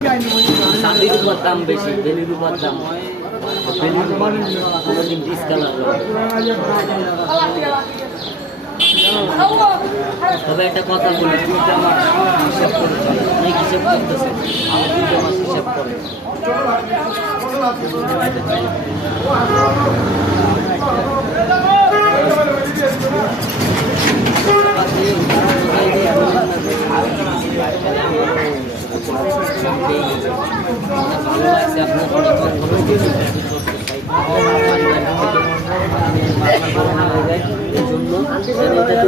চাঁদির উপর দাম বেশি, বেলির উপর দাম বেলির উপর কোনোদিন ডিসকালার। তবে একটা কথা বলি, 2 মাস হিসাব করে অনেক হিসাব করতেছে, আমার 2 মাস হিসাব করে।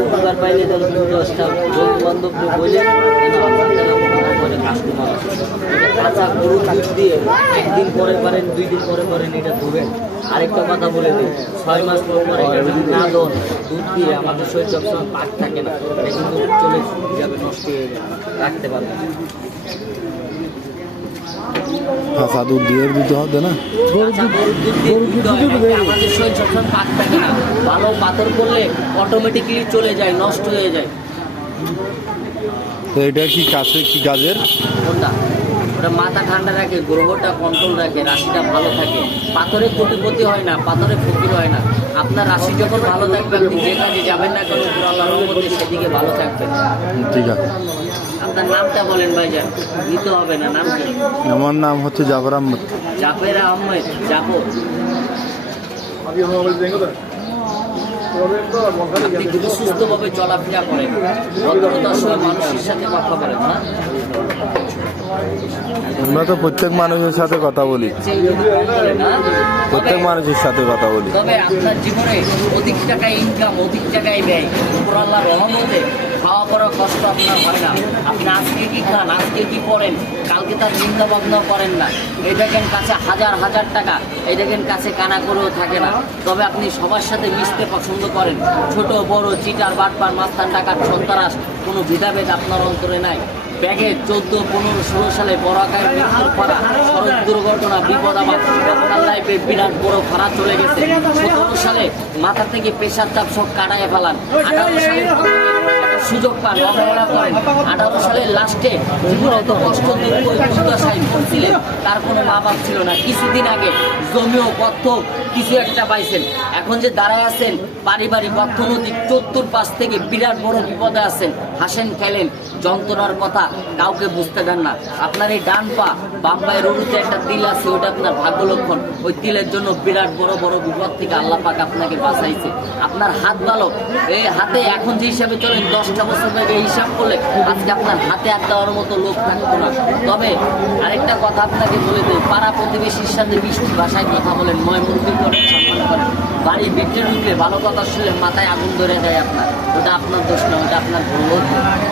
উপকার পাইলে দশটা বন্ধু বান্ধবকে বলে কাঁচা গরু দুধ দিয়ে একদিন পরে পারেন, 2 দিন পরে পারেন, এটা ধরবেন। আরেকটা কথা বলে দিই, 6 মাস পর পরে এটা যদি না দেন, দুধ দিয়ে আমাদের শরীর সবসময় পাক থাকে না, এটা কিন্তু চলে যাবে, নষ্ট হয়ে যাবে, রাখতে পারবে। কাঁচা দুধ দিয়ে দিতে হবে না, আমাদের শরীর সবসময় পাক থাকে না, ভালো পাথর করলে অটোমেটিকলি চলে যায়, নষ্ট হয়ে যায়। তো এটা কি কাছে কি কাজের? কোনটা? ওটা মাথা ঠান্ডা রাখে, গ্রহটা কন্ট্রোল রাখে, রাশিটা ভালো থাকে, পাথরে ক্ষতি হয় না, পাথরে ক্ষতি হয় না। আপনার রাশি যখন ভালো থাকবে, আপনি যে কাজে যাবেন না কেন আল্লাহর মধ্যে সেদিকে ভালো থাকবেন। ঠিক আছে, আপনার নামটা বলেন ভাইজান, দিতে হবে না। নাম কি? আমার নাম হচ্ছে জাফর আহমদ। জাফর আহমেদ। জাফর, আপনি খুবই সুস্থভাবে চলাফেরা করেন, ভদ্রতার সঙ্গে মানুষের সাথে কথা বলেন না? আমরা তো প্রত্যেক মানুষের সাথে কথা বলি, প্রত্যেক মানুষের সাথে কথা বলি। তবে আপনার জীবনে অধিক টাকায় ইনকাম, অধিক টাকায় ব্যয়, উপর আল্লাহর রহমতে খাওয়া পড়ার কষ্ট আপনার হয় না। আপনি আজকে কি খান, আজকে কি করেন, কালকে তার চিন্তা ভাবনা করেন না। এই দেখেন কাছে হাজার হাজার টাকা, এই দেখেন কাছে কানা করেও থাকে না। তবে আপনি সবার সাথে মিশতে পছন্দ করেন, ছোট বড়, চিটার বাটপার, মাস্তান ডাকাত, সন্ত্রাস, কোনো ভেদাভেদ আপনার অন্তরে নাই। ব্যাগে 14, 15, 16 সালে বড় আকারে মৃত্যুর ফাড়া, সড়ক দুর্ঘটনা, বিপদ আপদ, আপনার লাইফে বিরাট বড় ফাড়া চলে গেছে। 17 সালে মাথা থেকে প্রেশার চাপ সব কাটায় ফেলান। 18 সালে সুযোগ পান, অবহেলা করেন। 18 সালের লাস্টে জীবনে এত কষ্ট দুঃখ দুর্দশায় পড়ছিলেন, তার কোনো মা বাপ ছিল না। কিছুদিন আগে জমিও পথ কিছু একটা পাইছেন, এখন যে দাঁড়ায় আছেন পারিবারিক অর্থনৈতিক 74 পাশ থেকে বিরাট বড় বিপদে আছেন। হাসেন, খেলেন, যন্ত্রণার কথা কাউকে বুঝতে দেন না। আপনার এই ডান পা, বাম পায়ের উরুতে একটা তিল আছে, ওটা আপনার ভাগ্য লক্ষণ। ওই তিলের জন্য বিরাট বড় বড় বিপদ থেকে আল্লাহ পাক আপনাকে বাঁচাইছে। আপনার হাত ভালো, এই হাতে এখন যে হিসাবে চলেন, 10টা বছর আগে হিসাব করলে আজকে আপনার হাতে হাত দেওয়ার মতো লোক থাকতো না। তবে আরেকটা কথা আপনাকে বলে দিই, পাড়া প্রতিবেশীর সাথে মিষ্টি ভাষায় কথা বলেন, ময়মুরগি করেন, সম্মান করেন। বাড়ি বেঁচে ঢুকলে ভালো কথা শুনলে মাথায় আগুন ধরে দেয় আপনার, ওটা আপনার দোষ না, ওটা আপনার ভুল।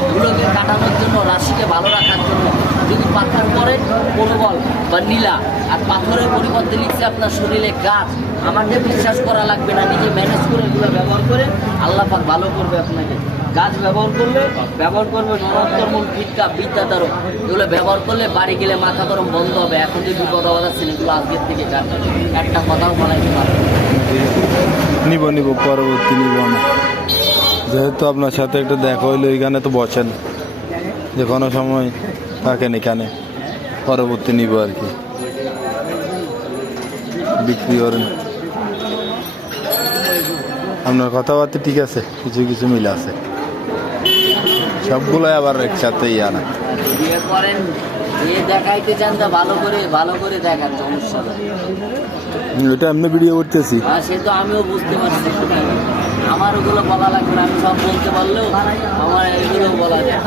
এগুলোকে কাটানোর জন্য, রাশিকে ভালো রাখার জন্য যদি পাথর করেন প্রবল বা নীলা, আর পাথরের পরিবর্তে লিখছে আপনার শরীরে গাছ, আমাকে বিশ্বাস করা লাগবে না, নিজে ম্যানেজ করে এগুলো ব্যবহার করে আল্লাহ পাক ভালো করবে আপনাকে। গাছ ব্যবহার করবে নরন্তরমূল, ফিটকা, বিদ্যাদারও, এগুলো ব্যবহার করলে বাড়ি গেলে মাথা গরম বন্ধ হবে। এখন যে বিপদ আছেন এগুলো আজকের থেকে কাটবে, একটা কথাও বলাইতে পারবে। নিব পরবর্তী নিব না, যেহেতু আপনার সাথে একটা দেখা হইলো, এখানে তো বসেন, যে কোনো সময় থাকেন এখানে, পরবর্তী নিব আর কি, বিক্রি করেন। আপনার কথাবার্তা ঠিক আছে, কিছু কিছু মিল আছে, সবগুলোই আবার একসাথে না। বিয়ে করেন, বিয়ে দেখাইতে চান তা ভালো করে দেখান, সমস্যা নেই। ওটা আমি ভিডিও করতেছি, সে তো আমিও বুঝতে পারছি, আমার ওগুলো বলা লাগবে না, আমি সব বলতে পারলেও আমার এগুলো বলা যায়।